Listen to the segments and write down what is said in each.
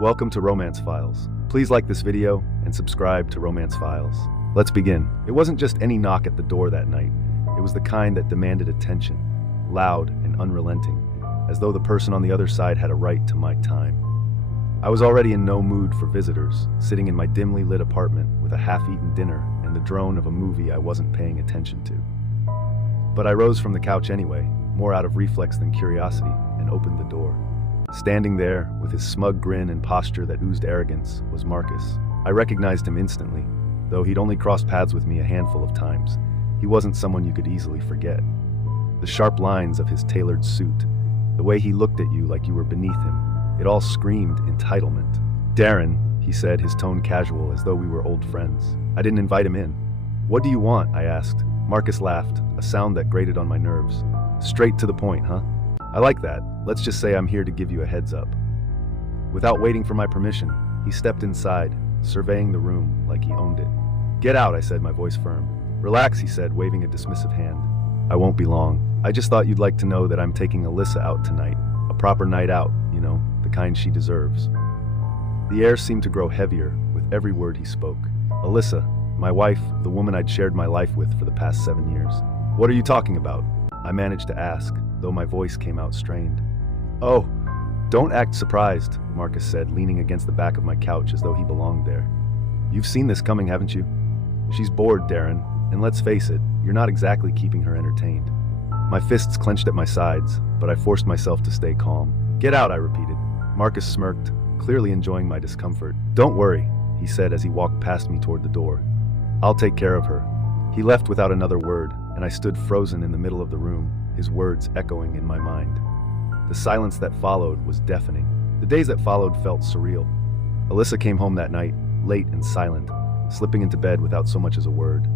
Welcome to Romance Files. Please like this video and subscribe to Romance Files. Let's begin. It wasn't just any knock at the door that night. It was the kind that demanded attention, loud and unrelenting, as though the person on the other side had a right to my time. I was already in no mood for visitors, sitting in my dimly lit apartment with a half-eaten dinner and the drone of a movie I wasn't paying attention to. But I rose from the couch anyway, more out of reflex than curiosity, and opened the door. Standing there, with his smug grin and posture that oozed arrogance, was Marcus. I recognized him instantly, though he'd only crossed paths with me a handful of times. He wasn't someone you could easily forget. The sharp lines of his tailored suit, the way he looked at you like you were beneath him, it all screamed entitlement. "Darren," he said, his tone casual, as though we were old friends. I didn't invite him in. "What do you want?" I asked. Marcus laughed, a sound that grated on my nerves. "Straight to the point, huh? I like that. Let's just say I'm here to give you a heads up." Without waiting for my permission, he stepped inside, surveying the room like he owned it. "Get out," I said, my voice firm. "Relax," he said, waving a dismissive hand. "I won't be long. I just thought you'd like to know that I'm taking Alyssa out tonight. A proper night out, you know, the kind she deserves." The air seemed to grow heavier with every word he spoke. Alyssa, my wife, the woman I'd shared my life with for the past 7 years. "What are you talking about?" I managed to ask, though my voice came out strained. "Oh, don't act surprised," Marcus said, leaning against the back of my couch as though he belonged there. "You've seen this coming, haven't you? She's bored, Darren, and let's face it, you're not exactly keeping her entertained." My fists clenched at my sides, but I forced myself to stay calm. "Get out," I repeated. Marcus smirked, clearly enjoying my discomfort. "Don't worry," he said as he walked past me toward the door. "I'll take care of her." He left without another word, and I stood frozen in the middle of the room, his words echoing in my mind. The silence that followed was deafening. The days that followed felt surreal. Alyssa came home that night, late and silent, slipping into bed without so much as a word.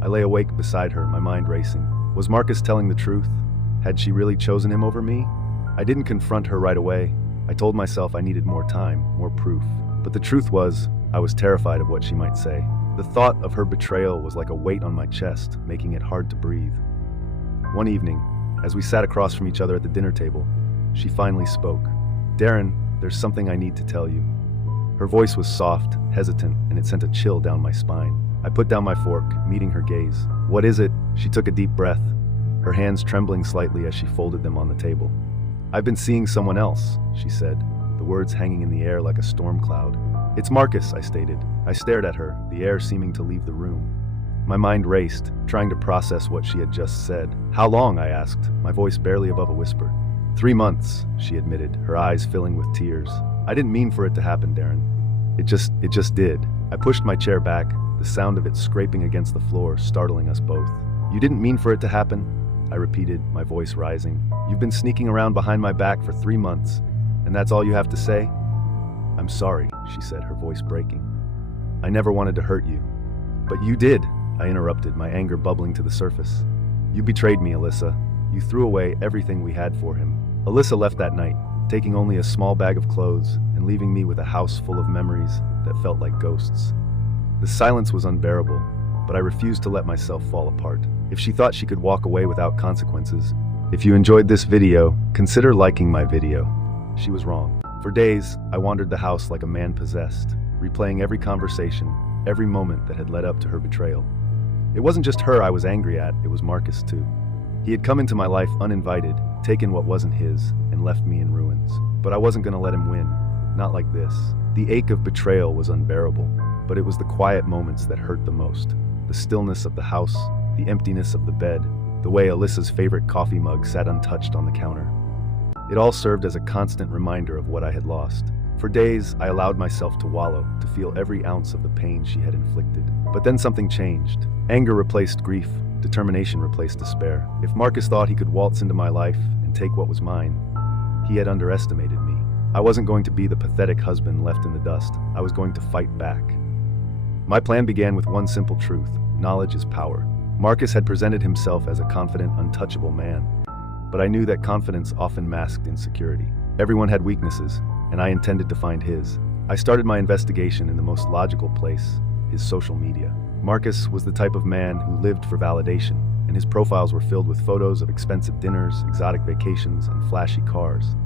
I lay awake beside her, my mind racing. Was Marcus telling the truth? Had she really chosen him over me? I didn't confront her right away. I told myself I needed more time, more proof. But the truth was, I was terrified of what she might say. The thought of her betrayal was like a weight on my chest, making it hard to breathe. One evening, as we sat across from each other at the dinner table, she finally spoke. "Darren, there's something I need to tell you." Her voice was soft, hesitant, and it sent a chill down my spine. I put down my fork, meeting her gaze. "What is it?" She took a deep breath, her hands trembling slightly as she folded them on the table. "I've been seeing someone else," she said, the words hanging in the air like a storm cloud. "It's Marcus," I stated. I stared at her, the air seeming to leave the room. My mind raced, trying to process what she had just said. "How long?" I asked, my voice barely above a whisper. 3 months, she admitted, her eyes filling with tears. "I didn't mean for it to happen, Darren. It just did." I pushed my chair back, the sound of it scraping against the floor, startling us both. "You didn't mean for it to happen?" I repeated, my voice rising. "You've been sneaking around behind my back for 3 months, and that's all you have to say?" "I'm sorry," she said, her voice breaking. "I never wanted to hurt you." "But you did," I interrupted, my anger bubbling to the surface. "You betrayed me, Alyssa. You threw away everything we had for him." Alyssa left that night, taking only a small bag of clothes and leaving me with a house full of memories that felt like ghosts. The silence was unbearable, but I refused to let myself fall apart. If she thought she could walk away without consequences. If you enjoyed this video, consider liking my video. She was wrong. For days, I wandered the house like a man possessed, replaying every conversation, every moment that had led up to her betrayal. It wasn't just her I was angry at, it was Marcus too. He had come into my life uninvited, taken what wasn't his, and left me in ruins. But I wasn't gonna let him win. Not like this. The ache of betrayal was unbearable, but it was the quiet moments that hurt the most. The stillness of the house, the emptiness of the bed, the way Alyssa's favorite coffee mug sat untouched on the counter. It all served as a constant reminder of what I had lost. For days, I allowed myself to wallow, to feel every ounce of the pain she had inflicted. But then something changed. Anger replaced grief, determination replaced despair. If Marcus thought he could waltz into my life and take what was mine, he had underestimated me. I wasn't going to be the pathetic husband left in the dust. I was going to fight back. My plan began with one simple truth: knowledge is power. Marcus had presented himself as a confident, untouchable man, but I knew that confidence often masked insecurity. Everyone had weaknesses, and I intended to find his. I started my investigation in the most logical place: his social media. Marcus was the type of man who lived for validation, and his profiles were filled with photos of expensive dinners, exotic vacations, and flashy cars.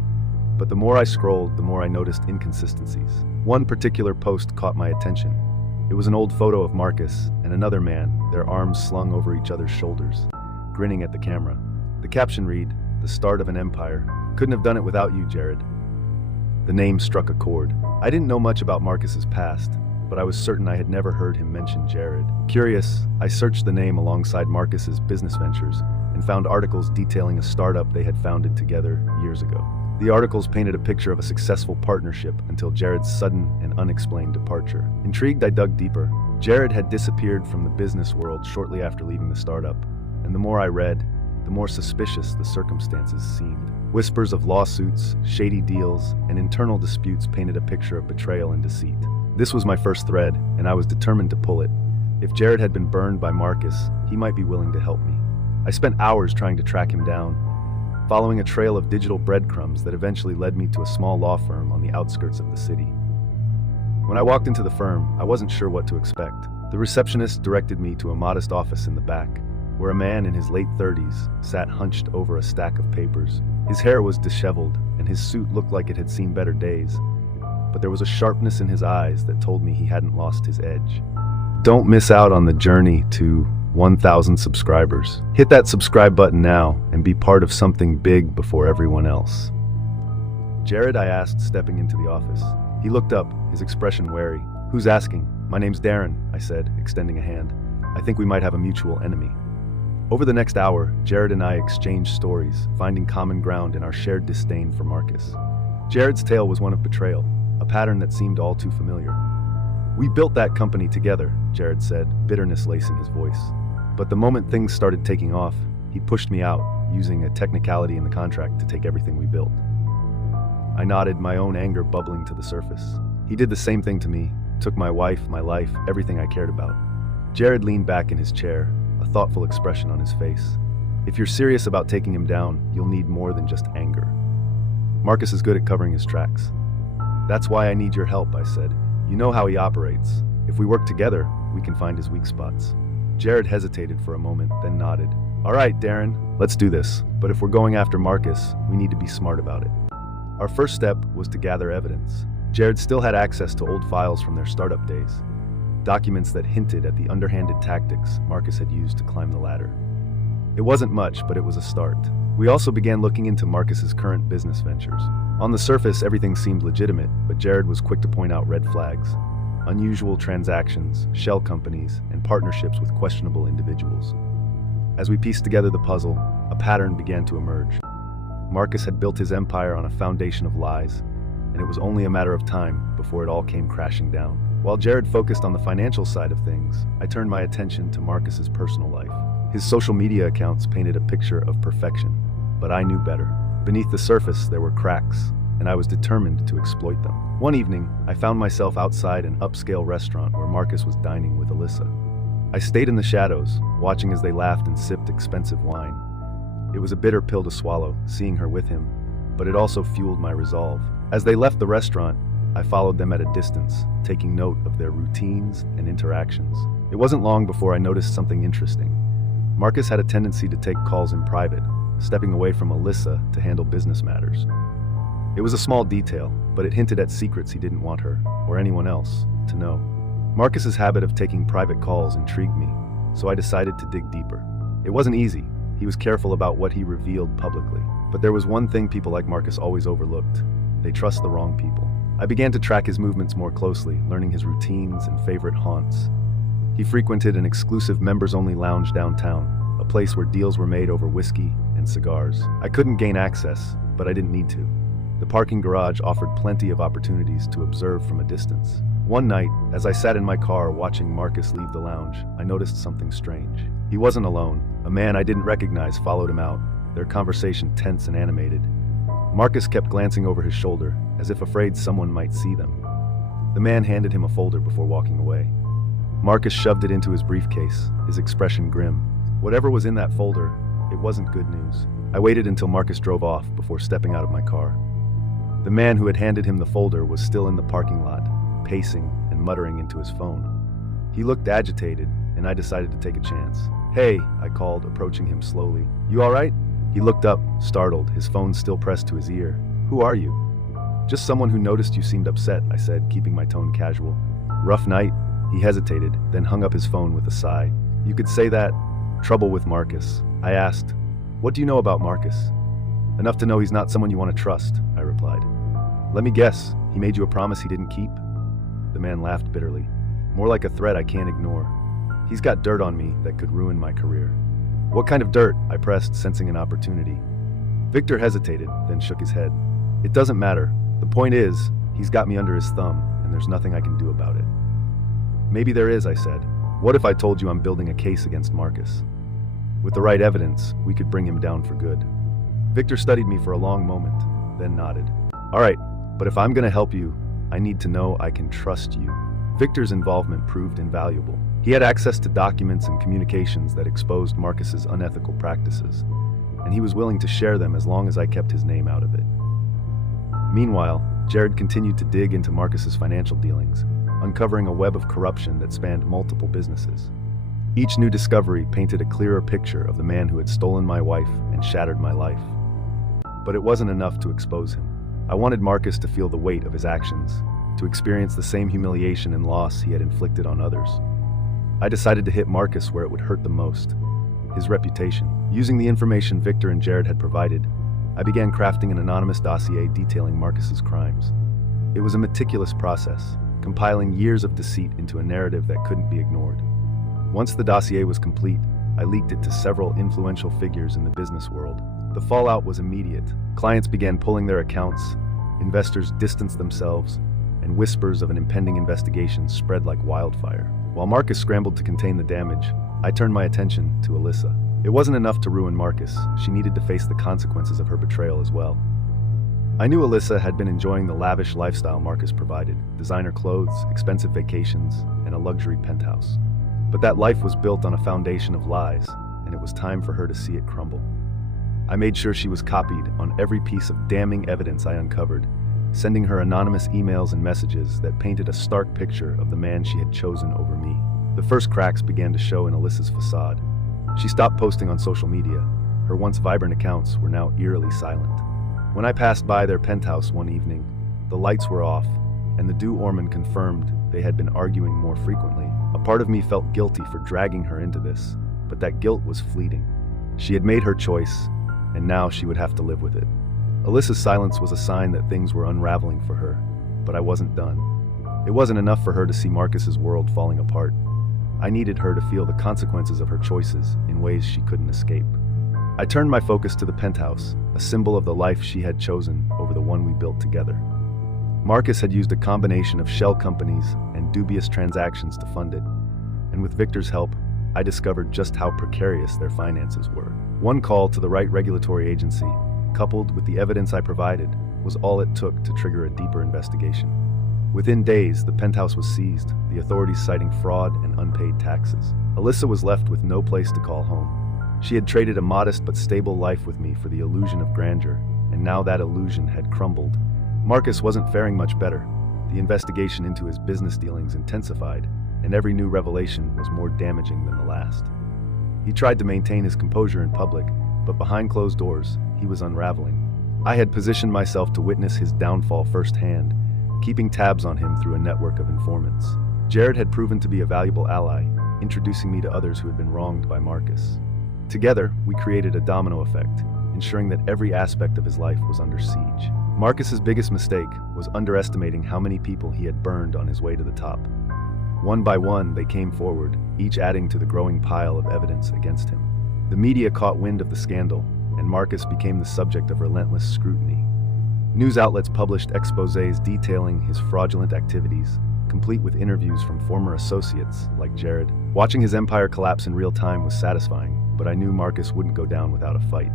But the more I scrolled, the more I noticed inconsistencies. One particular post caught my attention. It was an old photo of Marcus and another man, their arms slung over each other's shoulders, grinning at the camera. The caption read, "The start of an empire. Couldn't have done it without you, Jared." The name struck a chord. I didn't know much about Marcus's past, but I was certain I had never heard him mention Jared. Curious, I searched the name alongside Marcus's business ventures and found articles detailing a startup they had founded together years ago. The articles painted a picture of a successful partnership until Jared's sudden and unexplained departure. Intrigued, I dug deeper. Jared had disappeared from the business world shortly after leaving the startup, and the more I read, the more suspicious the circumstances seemed. Whispers of lawsuits, shady deals, and internal disputes painted a picture of betrayal and deceit. This was my first thread, and I was determined to pull it. If Jared had been burned by Marcus, he might be willing to help me. I spent hours trying to track him down, following a trail of digital breadcrumbs that eventually led me to a small law firm on the outskirts of the city. When I walked into the firm, I wasn't sure what to expect. The receptionist directed me to a modest office in the back, where a man in his late 30s sat hunched over a stack of papers. His hair was disheveled, and his suit looked like it had seen better days, but there was a sharpness in his eyes that told me he hadn't lost his edge. Don't miss out on the journey to 1,000 subscribers. Hit that subscribe button now and be part of something big before everyone else. Jared, I asked, stepping into the office. He looked up, his expression wary. Who's asking? My name's Darren, I said, extending a hand. I think we might have a mutual enemy. Over the next hour, Jared and I exchanged stories, finding common ground in our shared disdain for Marcus. Jared's tale was one of betrayal, a pattern that seemed all too familiar. We built that company together, Jared said, bitterness lacing his voice. But the moment things started taking off, he pushed me out, using a technicality in the contract to take everything we built. I nodded, my own anger bubbling to the surface. He did the same thing to me, took my wife, my life, everything I cared about. Jared leaned back in his chair, a thoughtful expression on his face. If you're serious about taking him down, you'll need more than just anger. Marcus is good at covering his tracks. That's why I need your help, I said. You know how he operates. If we work together, we can find his weak spots. Jared hesitated for a moment, then nodded. All right, Darren, let's do this. But if we're going after Marcus, we need to be smart about it. Our first step was to gather evidence. Jared still had access to old files from their startup days, documents that hinted at the underhanded tactics Marcus had used to climb the ladder. It wasn't much, but it was a start. We also began looking into Marcus's current business ventures. On the surface, everything seemed legitimate, but Jared was quick to point out red flags. Unusual transactions, shell companies, and partnerships with questionable individuals. As we pieced together the puzzle, a pattern began to emerge. Marcus had built his empire on a foundation of lies, and it was only a matter of time before it all came crashing down. While Jared focused on the financial side of things, I turned my attention to Marcus's personal life. His social media accounts painted a picture of perfection, but I knew better. Beneath the surface, there were cracks, and I was determined to exploit them. One evening, I found myself outside an upscale restaurant where Marcus was dining with Alyssa. I stayed in the shadows, watching as they laughed and sipped expensive wine. It was a bitter pill to swallow, seeing her with him, but it also fueled my resolve. As they left the restaurant, I followed them at a distance, taking note of their routines and interactions. It wasn't long before I noticed something interesting. Marcus had a tendency to take calls in private, stepping away from Alyssa to handle business matters. It was a small detail, but it hinted at secrets he didn't want her, or anyone else, to know. Marcus's habit of taking private calls intrigued me, so I decided to dig deeper. It wasn't easy. He was careful about what he revealed publicly. But there was one thing people like Marcus always overlooked. They trust the wrong people. I began to track his movements more closely, learning his routines and favorite haunts. He frequented an exclusive members-only lounge downtown, a place where deals were made over whiskey and cigars. I couldn't gain access, but I didn't need to. The parking garage offered plenty of opportunities to observe from a distance. One night, as I sat in my car watching Marcus leave the lounge, I noticed something strange. He wasn't alone. A man I didn't recognize followed him out, their conversation tense and animated. Marcus kept glancing over his shoulder, as if afraid someone might see them. The man handed him a folder before walking away. Marcus shoved it into his briefcase, his expression grim. Whatever was in that folder, it wasn't good news. I waited until Marcus drove off before stepping out of my car. The man who had handed him the folder was still in the parking lot, pacing and muttering into his phone. He looked agitated, and I decided to take a chance. "Hey," I called, approaching him slowly. "You all right?" He looked up, startled, his phone still pressed to his ear. "Who are you?" Just someone who noticed you seemed upset, I said, keeping my tone casual. Rough night? He hesitated, then hung up his phone with a sigh. You could say that. Trouble with Marcus. I asked, what do you know about Marcus? Enough to know he's not someone you want to trust, I replied. Let me guess, he made you a promise he didn't keep? The man laughed bitterly. More like a threat I can't ignore. He's got dirt on me that could ruin my career. What kind of dirt? I pressed, sensing an opportunity. Victor hesitated, then shook his head. It doesn't matter. The point is, he's got me under his thumb, and there's nothing I can do about it. Maybe there is, I said. What if I told you I'm building a case against Marcus? With the right evidence, we could bring him down for good. Victor studied me for a long moment, then nodded. All right, but if I'm going to help you, I need to know I can trust you. Victor's involvement proved invaluable. He had access to documents and communications that exposed Marcus's unethical practices, and he was willing to share them as long as I kept his name out of it. Meanwhile, Jared continued to dig into Marcus's financial dealings, uncovering a web of corruption that spanned multiple businesses. Each new discovery painted a clearer picture of the man who had stolen my wife and shattered my life. But it wasn't enough to expose him. I wanted Marcus to feel the weight of his actions, to experience the same humiliation and loss he had inflicted on others. I decided to hit Marcus where it would hurt the most, his reputation. Using the information Victor and Jared had provided, I began crafting an anonymous dossier detailing Marcus's crimes. It was a meticulous process, compiling years of deceit into a narrative that couldn't be ignored. Once the dossier was complete, I leaked it to several influential figures in the business world. The fallout was immediate. Clients began pulling their accounts, investors distanced themselves, and whispers of an impending investigation spread like wildfire. While Marcus scrambled to contain the damage, I turned my attention to Alyssa. It wasn't enough to ruin Marcus, she needed to face the consequences of her betrayal as well. I knew Alyssa had been enjoying the lavish lifestyle Marcus provided, designer clothes, expensive vacations, and a luxury penthouse. But that life was built on a foundation of lies, and it was time for her to see it crumble. I made sure she was copied on every piece of damning evidence I uncovered, sending her anonymous emails and messages that painted a stark picture of the man she had chosen over me. The first cracks began to show in Alyssa's facade. She stopped posting on social media. Her once vibrant accounts were now eerily silent. When I passed by their penthouse one evening, the lights were off, and the Dew Orman confirmed they had been arguing more frequently. A part of me felt guilty for dragging her into this, but that guilt was fleeting. She had made her choice, and now she would have to live with it. Alyssa's silence was a sign that things were unraveling for her, but I wasn't done. It wasn't enough for her to see Marcus's world falling apart. I needed her to feel the consequences of her choices in ways she couldn't escape. I turned my focus to the penthouse, a symbol of the life she had chosen over the one we built together. Marcus had used a combination of shell companies and dubious transactions to fund it, and with Victor's help, I discovered just how precarious their finances were. One call to the right regulatory agency, coupled with the evidence I provided, was all it took to trigger a deeper investigation. Within days, the penthouse was seized, the authorities citing fraud and unpaid taxes. Alyssa was left with no place to call home. She had traded a modest but stable life with me for the illusion of grandeur, and now that illusion had crumbled. Marcus wasn't faring much better. The investigation into his business dealings intensified, and every new revelation was more damaging than the last. He tried to maintain his composure in public, but behind closed doors, he was unraveling. I had positioned myself to witness his downfall firsthand, keeping tabs on him through a network of informants. Jared had proven to be a valuable ally, introducing me to others who had been wronged by Marcus. Together, we created a domino effect, ensuring that every aspect of his life was under siege. Marcus's biggest mistake was underestimating how many people he had burned on his way to the top. One by one, they came forward, each adding to the growing pile of evidence against him. The media caught wind of the scandal, and Marcus became the subject of relentless scrutiny. News outlets published exposés detailing his fraudulent activities, complete with interviews from former associates like Jared. Watching his empire collapse in real time was satisfying, but I knew Marcus wouldn't go down without a fight.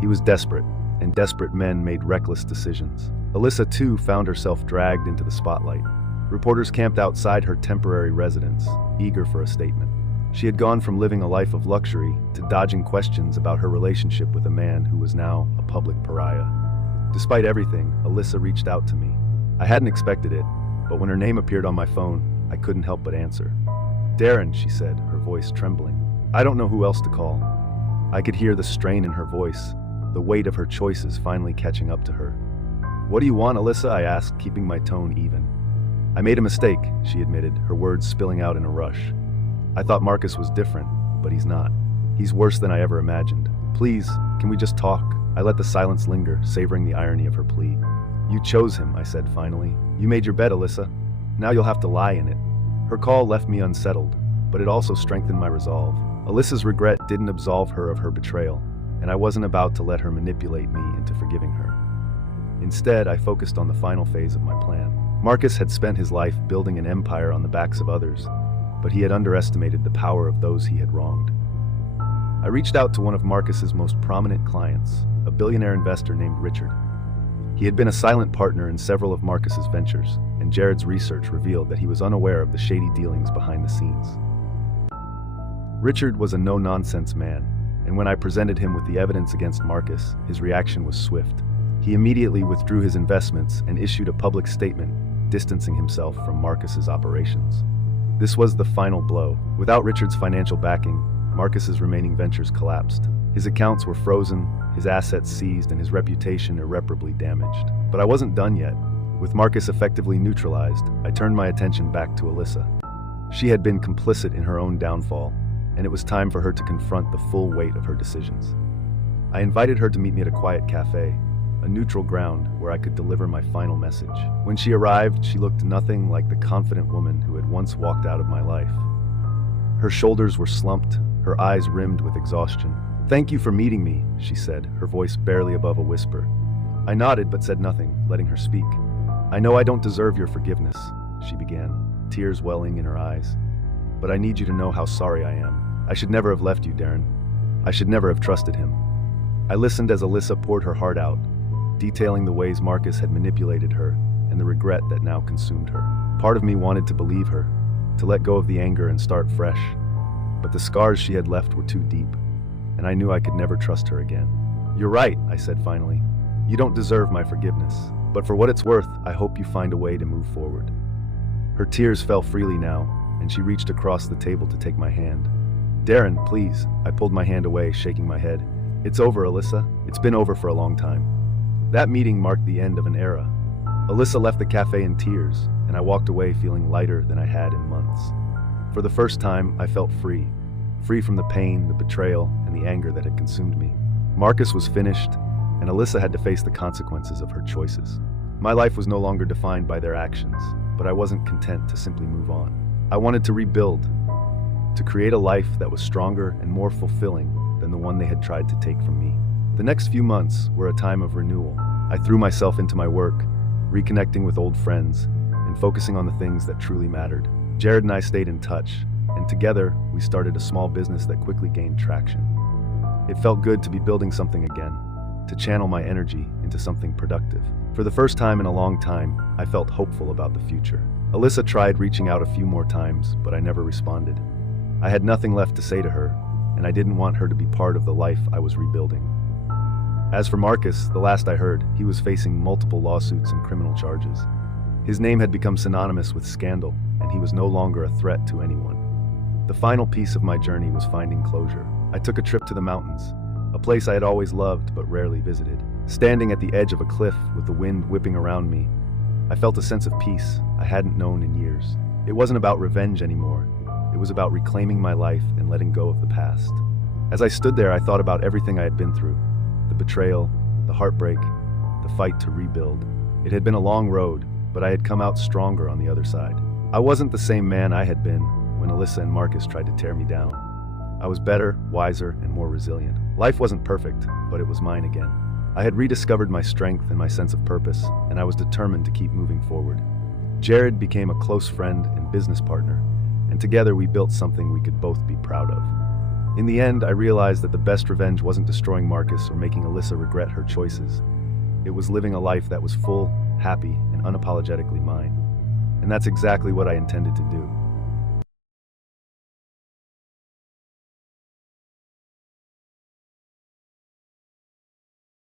He was desperate, and desperate men made reckless decisions. Alyssa, too, found herself dragged into the spotlight. Reporters camped outside her temporary residence, eager for a statement. She had gone from living a life of luxury to dodging questions about her relationship with a man who was now a public pariah. Despite everything, Alyssa reached out to me. I hadn't expected it, but when her name appeared on my phone, I couldn't help but answer. "Darren," she said, her voice trembling. I don't know who else to call. I could hear the strain in her voice, the weight of her choices finally catching up to her. What do you want, Alyssa? I asked, keeping my tone even. I made a mistake, she admitted, her words spilling out in a rush. I thought Marcus was different, but he's not. He's worse than I ever imagined. Please, can we just talk? I let the silence linger, savoring the irony of her plea. You chose him, I said finally. You made your bed, Alyssa. Now you'll have to lie in it. Her call left me unsettled, but it also strengthened my resolve. Alyssa's regret didn't absolve her of her betrayal, and I wasn't about to let her manipulate me into forgiving her. Instead, I focused on the final phase of my plan. Marcus had spent his life building an empire on the backs of others, but he had underestimated the power of those he had wronged. I reached out to one of Marcus's most prominent clients, a billionaire investor named Richard. He had been a silent partner in several of Marcus's ventures, and Jared's research revealed that he was unaware of the shady dealings behind the scenes. Richard was a no-nonsense man, and when I presented him with the evidence against Marcus, his reaction was swift. He immediately withdrew his investments and issued a public statement distancing himself from Marcus's operations. This was the final blow. Without Richard's financial backing, Marcus's remaining ventures collapsed. His accounts were frozen, his assets seized, and his reputation irreparably damaged. But I wasn't done yet. With Marcus effectively neutralized, I turned my attention back to Alyssa. She had been complicit in her own downfall, and it was time for her to confront the full weight of her decisions. I invited her to meet me at a quiet cafe, a neutral ground where I could deliver my final message. When she arrived, she looked nothing like the confident woman who had once walked out of my life. Her shoulders were slumped, her eyes rimmed with exhaustion. "Thank you for meeting me," she said, her voice barely above a whisper. I nodded but said nothing, letting her speak. "I know I don't deserve your forgiveness," she began, tears welling in her eyes. "But I need you to know how sorry I am. I should never have left you, Darren. I should never have trusted him." I listened as Alyssa poured her heart out, detailing the ways Marcus had manipulated her and the regret that now consumed her. Part of me wanted to believe her, to let go of the anger and start fresh, but the scars she had left were too deep, and I knew I could never trust her again. "You're right," I said finally. "You don't deserve my forgiveness, but for what it's worth, I hope you find a way to move forward." Her tears fell freely now, and she reached across the table to take my hand. "Darren, please." I pulled my hand away, shaking my head. "It's over, Alyssa. It's been over for a long time." That meeting marked the end of an era. Alyssa left the cafe in tears, and I walked away feeling lighter than I had in months. For the first time, I felt free from the pain, the betrayal, and the anger that had consumed me. Marcus was finished, and Alyssa had to face the consequences of her choices. My life was no longer defined by their actions, but I wasn't content to simply move on. I wanted to rebuild, to create a life that was stronger and more fulfilling than the one they had tried to take from me. The next few months were a time of renewal. I threw myself into my work, reconnecting with old friends, and focusing on the things that truly mattered. Jared and I stayed in touch, and together we started a small business that quickly gained traction. It felt good to be building something again, to channel my energy into something productive. For the first time in a long time, I felt hopeful about the future. Alyssa tried reaching out a few more times, but I never responded. I had nothing left to say to her, and I didn't want her to be part of the life I was rebuilding. As for Marcus, the last I heard, he was facing multiple lawsuits and criminal charges. His name had become synonymous with scandal, and he was no longer a threat to anyone. The final piece of my journey was finding closure. I took a trip to the mountains, a place I had always loved but rarely visited. Standing at the edge of a cliff with the wind whipping around me, I felt a sense of peace I hadn't known in years. It wasn't about revenge anymore. It was about reclaiming my life and letting go of the past. As I stood there, I thought about everything I had been through. The betrayal, the heartbreak, the fight to rebuild. It had been a long road, but I had come out stronger on the other side. I wasn't the same man I had been when Alyssa and Marcus tried to tear me down. I was better, wiser, and more resilient. Life wasn't perfect, but it was mine again. I had rediscovered my strength and my sense of purpose, and I was determined to keep moving forward. Jared became a close friend and business partner, and together we built something we could both be proud of. In the end, I realized that the best revenge wasn't destroying Marcus or making Alyssa regret her choices. It was living a life that was full, happy, and unapologetically mine. And that's exactly what I intended to do.